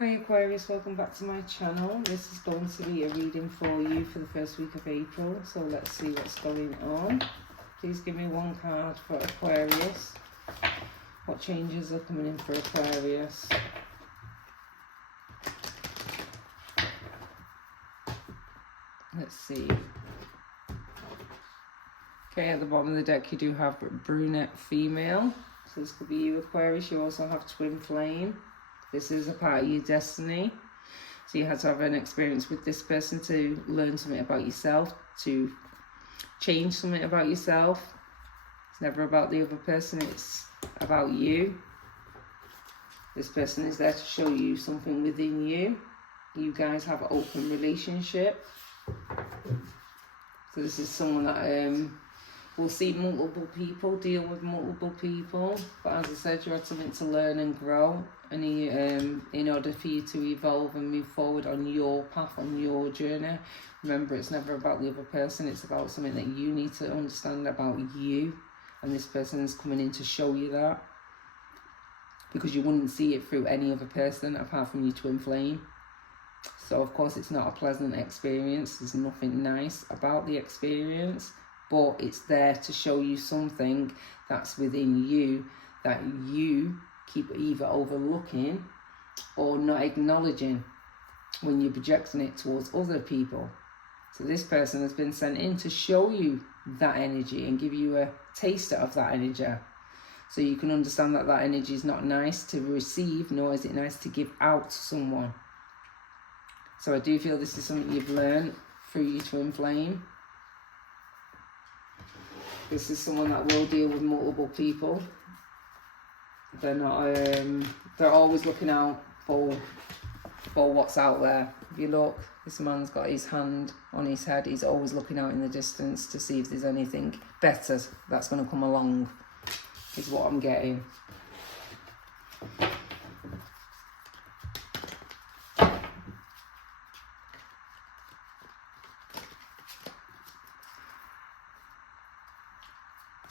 Hi Aquarius, welcome back to my channel. This is going to be a reading for you for the first week of April. So let's see what's going on. Please give me one card for Aquarius. What changes are coming in for Aquarius? Let's see. Okay, at the bottom of the deck you do have brunette female. So this could be you, Aquarius. You also have twin flame. This is a part of your destiny. So you had to have an experience with this person to learn something about yourself, to change something about yourself. It's never about the other person, it's about you. This person is there to show you something within you. You guys have an open relationship. So this is someone that will see multiple people, deal with multiple people. But as I said, you had something to learn and grow. And in order for you to evolve and move forward on your path, on your journey, remember it's never about the other person, it's about something that you need to understand about you. And this person is coming in to show you that. Because you wouldn't see it through any other person apart from your twin flame. So of course it's not a pleasant experience. There's nothing nice about the experience. But it's there to show you something that's within you that you keep either overlooking or not acknowledging when you're projecting it towards other people. So this person has been sent in to show you that energy and give you a taster of that energy. So you can understand that that energy is not nice to receive, nor is it nice to give out to someone. So I do feel this is something you've learned through your twin flame. This is someone that will deal with multiple people. They're not. They're always looking out for what's out there. If you look, this man's got his hand on his head. He's always looking out in the distance to see if there's anything better that's going to come along. Is what I'm getting.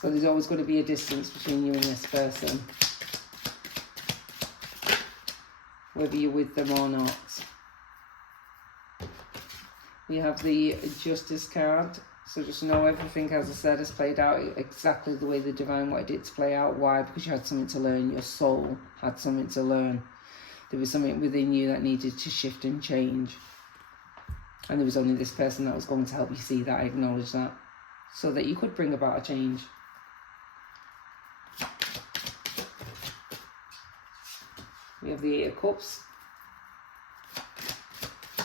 So there's always going to be a distance between you and this person, whether you're with them or not. We have the Justice card. So just know everything, as I said, has played out exactly the way the Divine wanted it to play out. Why? Because you had something to learn. Your soul had something to learn. There was something within you that needed to shift and change. And there was only this person that was going to help you see that, acknowledge that, so that you could bring about a change. We have the Eight of Cups.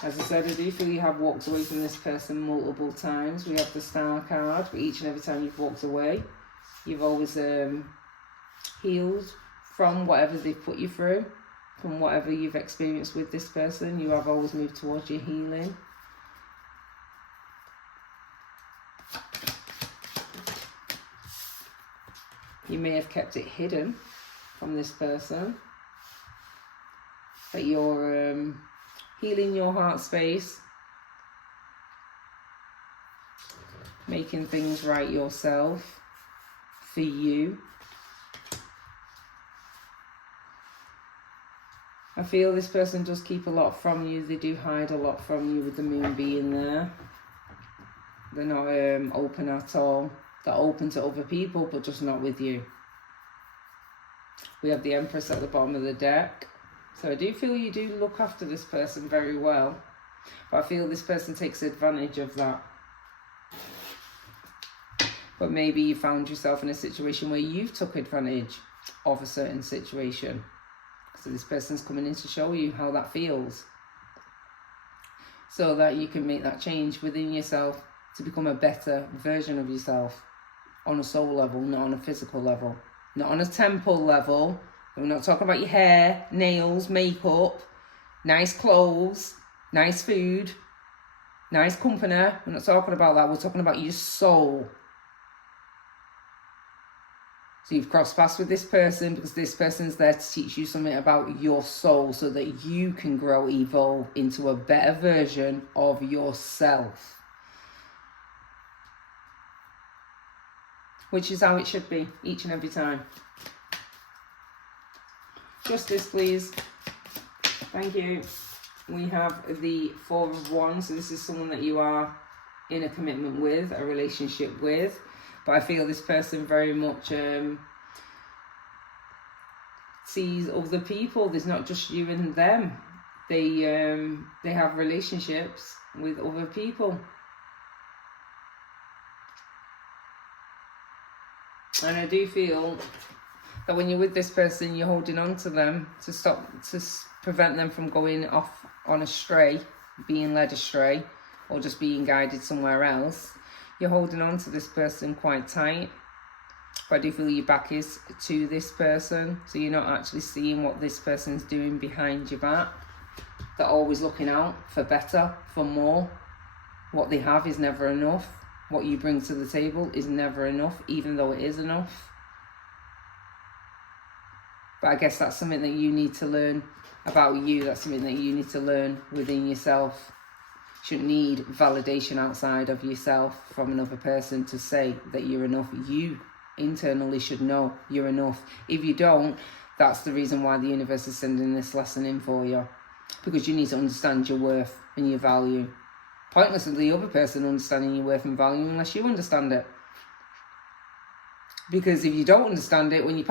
As I said, I do feel you have walked away from this person multiple times. We have the Star card. But each and every time you've walked away, you've always healed from whatever they've put you through, from whatever you've experienced with this person. You have always moved towards your healing. You may have kept it hidden from this person, but you're healing your heart space, making things right yourself, for you. I feel this person does keep a lot from you. They do hide a lot from you with the moon being there. They're not open at all. They're open to other people, but just not with you. We have the Empress at the bottom of the deck. So I do feel you do look after this person very well. But I feel this person takes advantage of that. But maybe you found yourself in a situation where you've took advantage of a certain situation. So this person's coming in to show you how that feels. So that you can make that change within yourself to become a better version of yourself. On a soul level, not on a physical level. Not on a temple level. We're not talking about your hair, nails, makeup, nice clothes, nice food, nice company. We're not talking about that. We're talking about your soul. So you've crossed paths with this person because this person's there to teach you something about your soul so that you can grow, evolve into a better version of yourself. Which is how it should be each and every time. Justice, please. Thank you. We have the Four of Wands. So this is someone that you are in a commitment with, a relationship with. But I feel this person very much sees other people. There's not just you and them. They have relationships with other people. And I do feel that when you're with this person, you're holding on to them to prevent them from going off on astray, being led astray, or just being guided somewhere else. You're holding on to this person quite tight. But I do feel your back is to this person, so you're not actually seeing what this person's doing behind your back. They're always looking out for better, for more. What they have is never enough. What you bring to the table is never enough, even though it is enough. But I guess that's something that you need to learn about you. That's something that you need to learn within yourself. You shouldn't need validation outside of yourself from another person to say that you're enough. You internally should know you're enough. If you don't, that's the reason why the universe is sending this lesson in for you. Because you need to understand your worth and your value. Pointless of the other person understanding your worth and value unless you understand it. Because if you don't understand it, when you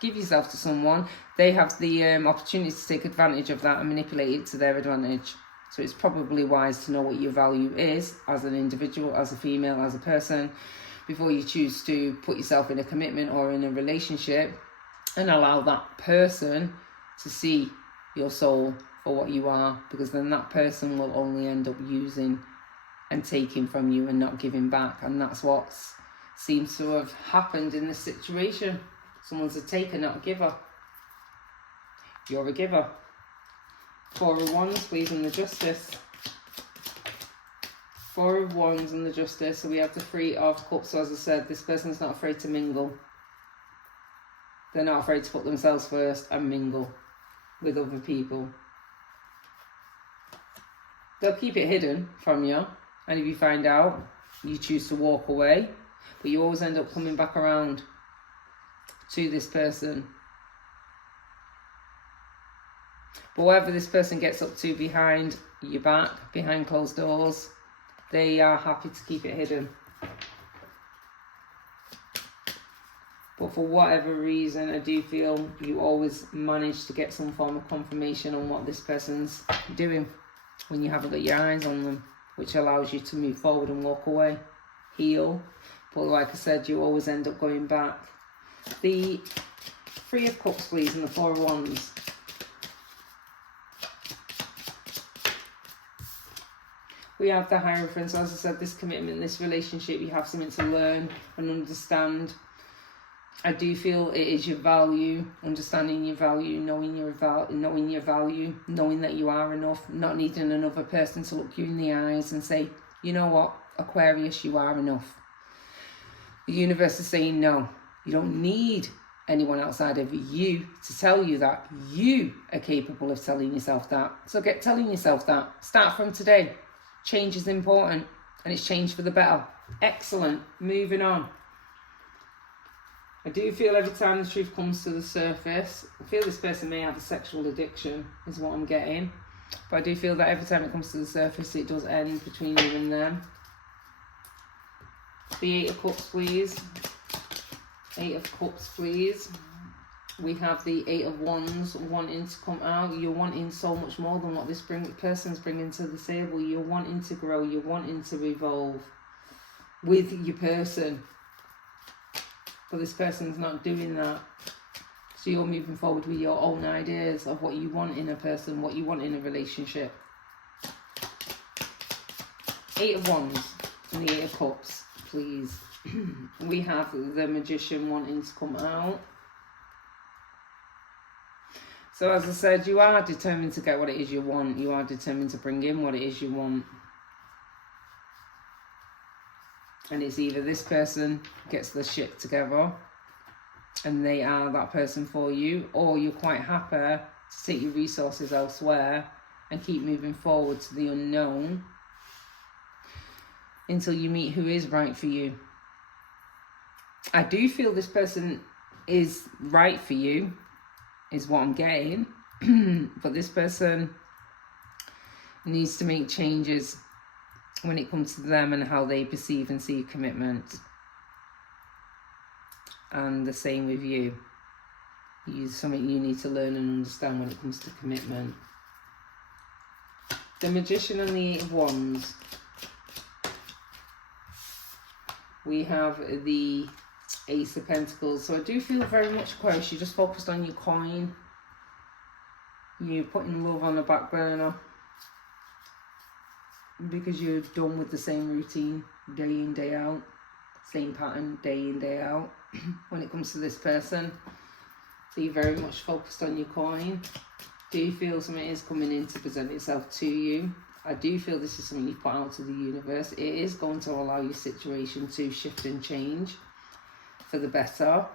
give yourself to someone, they have the opportunity to take advantage of that and manipulate it to their advantage. So it's probably wise to know what your value is as an individual, as a female, as a person, before you choose to put yourself in a commitment or in a relationship, and allow that person to see your soul for what you are, because then that person will only end up using and taking from you and not giving back. And that's what seems to have happened in this situation. Someone's a taker, not a giver. You're a giver. Four of Wands, please, and the Justice. Four of Wands and the Justice. So we have the Three of Cups. So as I said, this person's not afraid to mingle. They're not afraid to put themselves first and mingle with other people. They'll keep it hidden from you, and if you find out, you choose to walk away, but you always end up coming back around to this person. But whatever this person gets up to behind your back, behind closed doors, they are happy to keep it hidden. But for whatever reason, I do feel you always manage to get some form of confirmation on what this person's doing when you haven't got your eyes on them, which allows you to move forward and walk away, heal. But like I said, you always end up going back. The Three of Cups, please, and the Four of Wands. We have the Hierophant. So as I said, this commitment, this relationship, you have something to learn and understand. I do feel it is your value, understanding your value, knowing your value, knowing that you are enough, not needing another person to look you in the eyes and say, you know what, Aquarius, you are enough. The universe is saying no. You don't need anyone outside of you to tell you that. You are capable of telling yourself that. So get telling yourself that. Start from today. Change is important, and it's change for the better. Excellent. Moving on. I do feel every time the truth comes to the surface, I feel this person may have a sexual addiction, is what I'm getting. But I do feel that every time it comes to the surface, it does end between you and them. The Eight of Cups, please. Eight of Cups, please. We have the Eight of Wands wanting to come out. You're wanting so much more than what this person's bringing to the table. You're wanting to grow. You're wanting to evolve with your person. But this person's not doing that. So you're moving forward with your own ideas of what you want in a person, what you want in a relationship. Eight of Wands and the Eight of Cups, please. We have the Magician wanting to come out. So as I said, you are determined to get what it is you want. You are determined to bring in what it is you want. And it's either this person gets the shit together and they are that person for you, or you're quite happy to take your resources elsewhere and keep moving forward to the unknown until you meet who is right for you. I do feel this person is right for you, is what I'm getting. But this person needs to make changes when it comes to them and how they perceive and see commitment. And the same with you. Something you need to learn and understand when it comes to commitment. The Magician and the Eight of Wands. We have the Ace of Pentacles. So I do feel very much, Aquarius, you're just focused on your coin. You're putting love on the back burner. Because you're done with the same routine, day in, day out. Same pattern, day in, day out. When it comes to this person. So you're very much focused on your coin. Do you feel something is coming in to present itself to you? I do feel this is something you put out to the universe. It is going to allow your situation to shift and change for the better.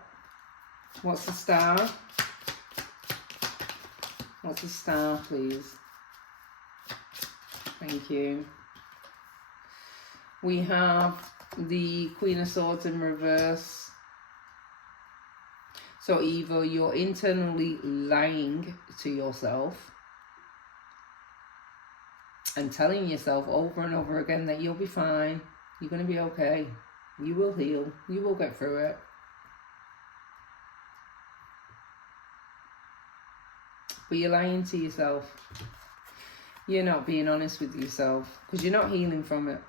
What's the star? What's the star, please? Thank you. We have the Queen of Swords in reverse. So either you're internally lying to yourself and telling yourself over and over again that you'll be fine, you're going to be okay, you will heal, you will get through it. But you're lying to yourself. You're not being honest with yourself because you're not healing from it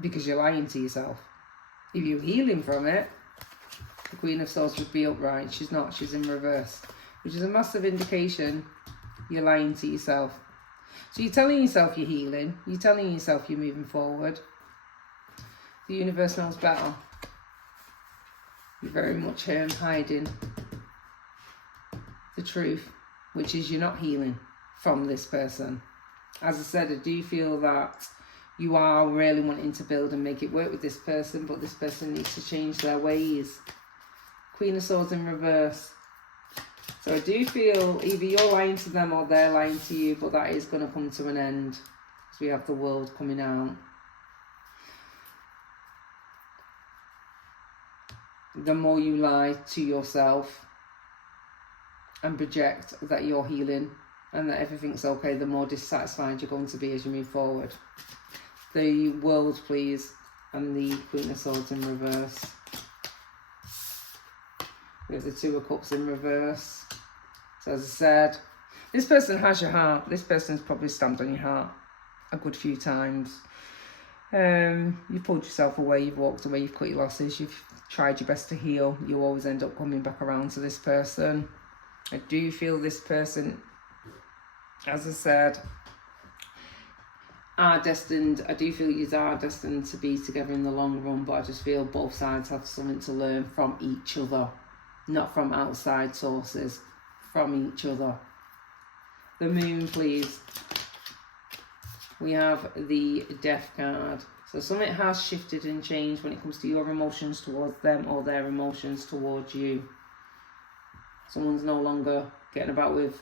because you're lying to yourself. If you're healing from it, the Queen of Swords would be upright. She's not. She's in reverse, which is a massive indication you're lying to yourself. So you're telling yourself you're healing. You're telling yourself you're moving forward. The universe knows better. You're very much hiding the truth, which is you're not healing from this person. As I said, I do feel that you are really wanting to build and make it work with this person, but this person needs to change their ways. Queen of Swords in reverse. So I do feel either you're lying to them or they're lying to you, but that is going to come to an end because we have the World coming out. The more you lie to yourself and project that you're healing and that everything's okay, the more dissatisfied you're going to be as you move forward. The World, please, and the Queen of Swords in reverse. We have the Two of Cups in reverse. So as I said, this person has your heart. This person's probably stamped on your heart a good few times. You've pulled yourself away, you've walked away, you've cut your losses, you've tried your best to heal. You always end up coming back around to this person. I do feel this person, as I said, are destined. I do feel you are destined to be together in the long run, but I just feel both sides have something to learn from each other, not from outside sources, from each other. The Moon, please. We have the Death card. So something has shifted and changed when it comes to your emotions towards them or their emotions towards you. Someone's no longer getting about with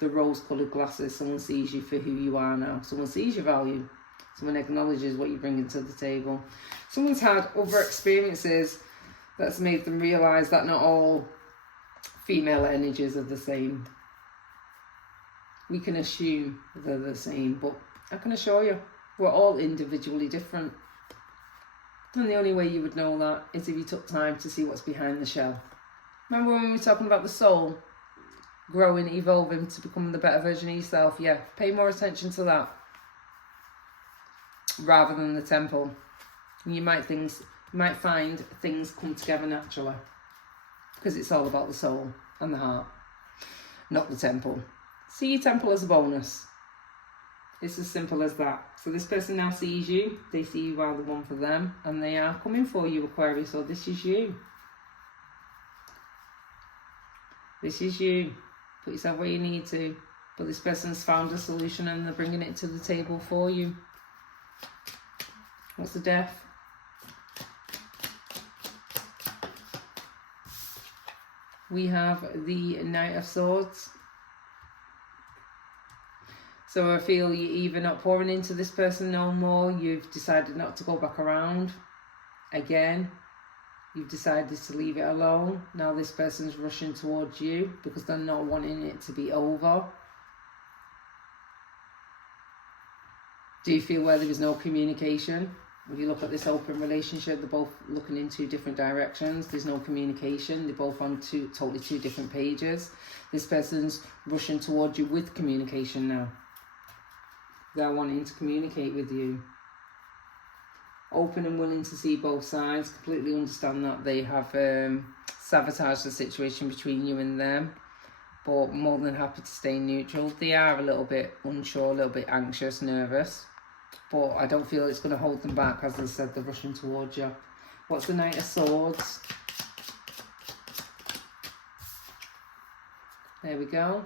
the rose-coloured glasses. Someone sees you for who you are now. Someone sees your value. Someone acknowledges what you're bringing to the table. Someone's had other experiences that's made them realise that not all female energies are the same. We can assume they're the same, but I can assure you, we're all individually different. And the only way you would know that is if you took time to see what's behind the shell. Remember when we were talking about the soul? Growing, evolving to become the better version of yourself? Yeah, pay more attention to that rather than the temple. You might find things come together naturally because it's all about the soul and the heart, not the temple. See your temple as a bonus. It's as simple as that. So this person now sees you, they see you are the one for them, and they are coming for you, Aquarius. So this is you. This is you. Put yourself where you need to. But this person's found a solution and they're bringing it to the table for you. What's the Death? We have the Knight of Swords. So I feel you're either not pouring into this person no more. You've decided not to go back around again. You've decided to leave it alone. Now this person's rushing towards you because they're not wanting it to be over. Do you feel where there is no communication? If you look at this open relationship, they're both looking in two different directions. There's no communication. They're both on totally two different pages. This person's rushing towards you with communication now. They're wanting to communicate with you. Open and willing to see both sides. Completely understand that they have sabotaged the situation between you and them. But more than happy to stay neutral. They are a little bit unsure, a little bit anxious, nervous. But I don't feel it's going to hold them back. As I said, they're rushing towards you. What's the Knight of Swords? There we go.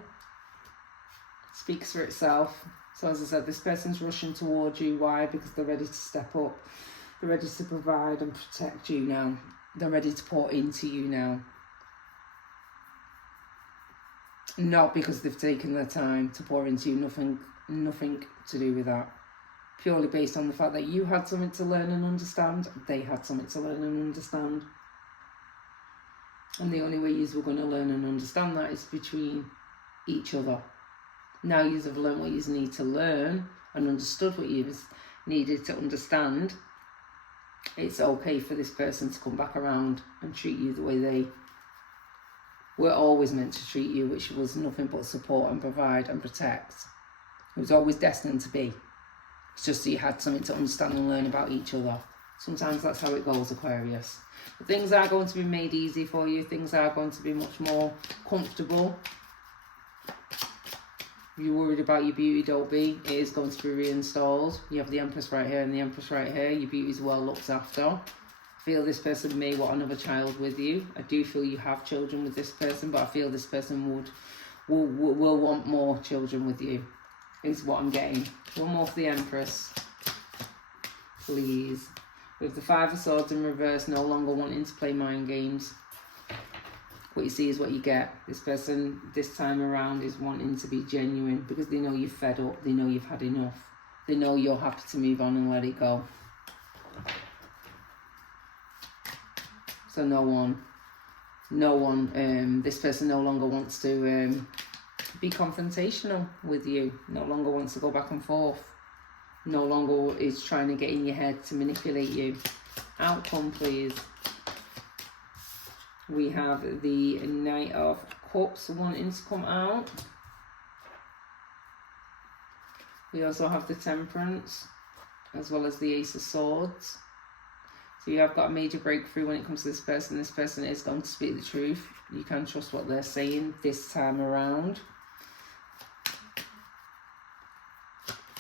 Speaks for itself. So as I said, this person's rushing towards you. Why? Because they're ready to step up. They're ready to provide and protect you now. They're ready to pour into you now. Not because they've taken their time to pour into you. Nothing to do with that. Purely based on the fact that you had something to learn and understand. They had something to learn and understand. And the only way you were going to learn and understand that is between each other. Now you have learned what you need to learn and understood what you needed to understand. It's okay for this person to come back around and treat you the way they were always meant to treat you, which was nothing but support and provide and protect. It was always destined to be. It's just that you had something to understand and learn about each other. Sometimes that's how it goes, Aquarius. But things are going to be made easy for you. Things are going to be much more comfortable. If you're worried about your beauty, don't be. It is going to be reinstalled. You have the Empress right here and the Empress right here. Your beauty is well looked after. I feel this person may want another child with you. I do feel you have children with this person, but I feel this person will want more children with you, is what I'm getting. One more for the Empress, please. With the Five of Swords in reverse, no longer wanting to play mind games. What you see is what you get. This person, this time around, is wanting to be genuine because they know you're fed up. They know you've had enough. They know you're happy to move on and let it go. So no one, this person no longer wants to be confrontational with you. No longer wants to go back and forth. No longer is trying to get in your head to manipulate you. Outcome, please. We have the Knight of Cups wanting to come out. We also have the Temperance, as well as the Ace of Swords. So you have got a major breakthrough when it comes to this person. This person is going to speak the truth. You can trust what they're saying this time around.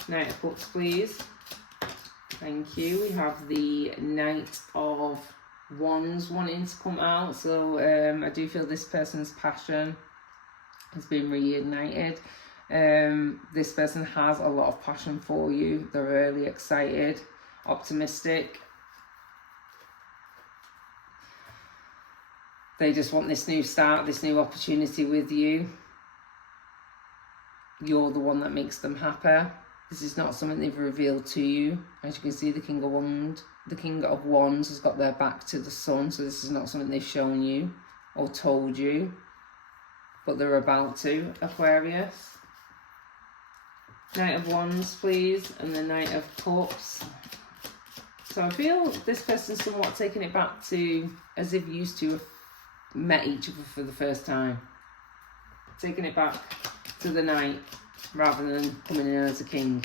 Knight of Cups, please. Thank you. We have the Knight of Wands wanting to come out. So I do feel this person's passion has been reignited. This person has a lot of passion for you. They're really excited, optimistic. They just want this new start, this new opportunity with you. You're the one that makes them happy. This is not something they've revealed to you. As you can see, the King of Wands has got their back to the sun, so this is not something they've shown you or told you, but they're about to, Aquarius. Knight of Wands, please, and the Knight of Cups. So I feel this person's somewhat taking it back to as if you used to have met each other for the first time. Taking it back to the Knight rather than coming in as a king.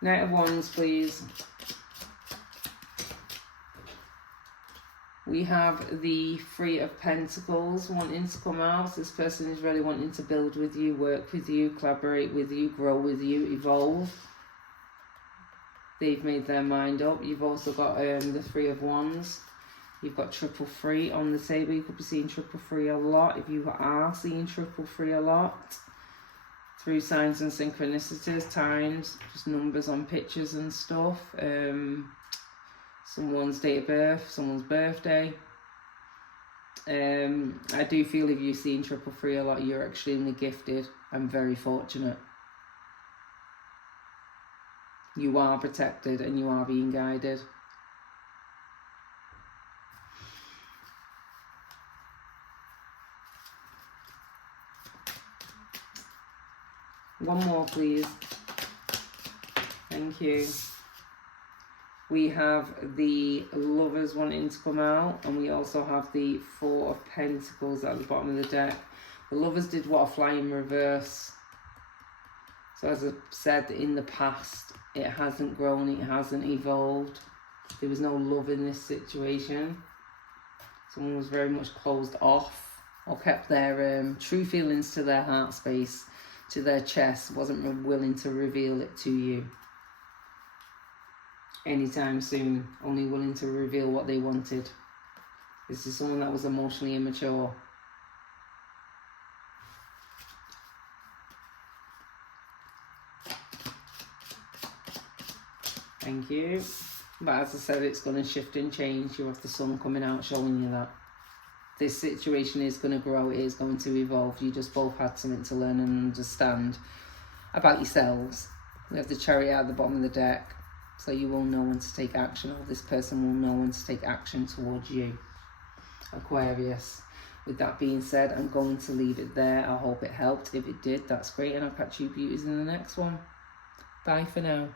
Knight of Wands, please. We have the Three of Pentacles wanting to come out. This person is really wanting to build with you, work with you, collaborate with you, grow with you, evolve. They've made their mind up. You've also got the Three of Wands. You've got triple three on the table. You could be seeing triple three a lot. If you are seeing triple three a lot, through signs and synchronicities, times, just numbers on pictures and stuff. Someone's date of birth, someone's birthday. I do feel if you're seeing triple three a lot, you're extremely gifted and very fortunate. You are protected and you are being guided. One more, please. Thank you. We have the Lovers wanting to come out, and we also have the Four of Pentacles at the bottom of the deck. The Lovers did what? Fly in reverse. So as I said, in the past, it hasn't grown, it hasn't evolved. There was no love in this situation. Someone was very much closed off, or kept their true feelings to their heart space, to their chest, wasn't willing to reveal it to you anytime soon, only willing to reveal what they wanted. This is someone that was emotionally immature. Thank you. But as I said, it's going to shift and change. You have the sun coming out showing you that. This situation is going to grow, it is going to evolve. You just both had something to learn and understand about yourselves. We have the Chariot at the bottom of the deck. So you will know when to take action, or this person will know when to take action towards you, Aquarius. With that being said, I'm going to leave it there. I hope it helped. If it did, that's great, and I'll catch you beauties in the next one. Bye for now.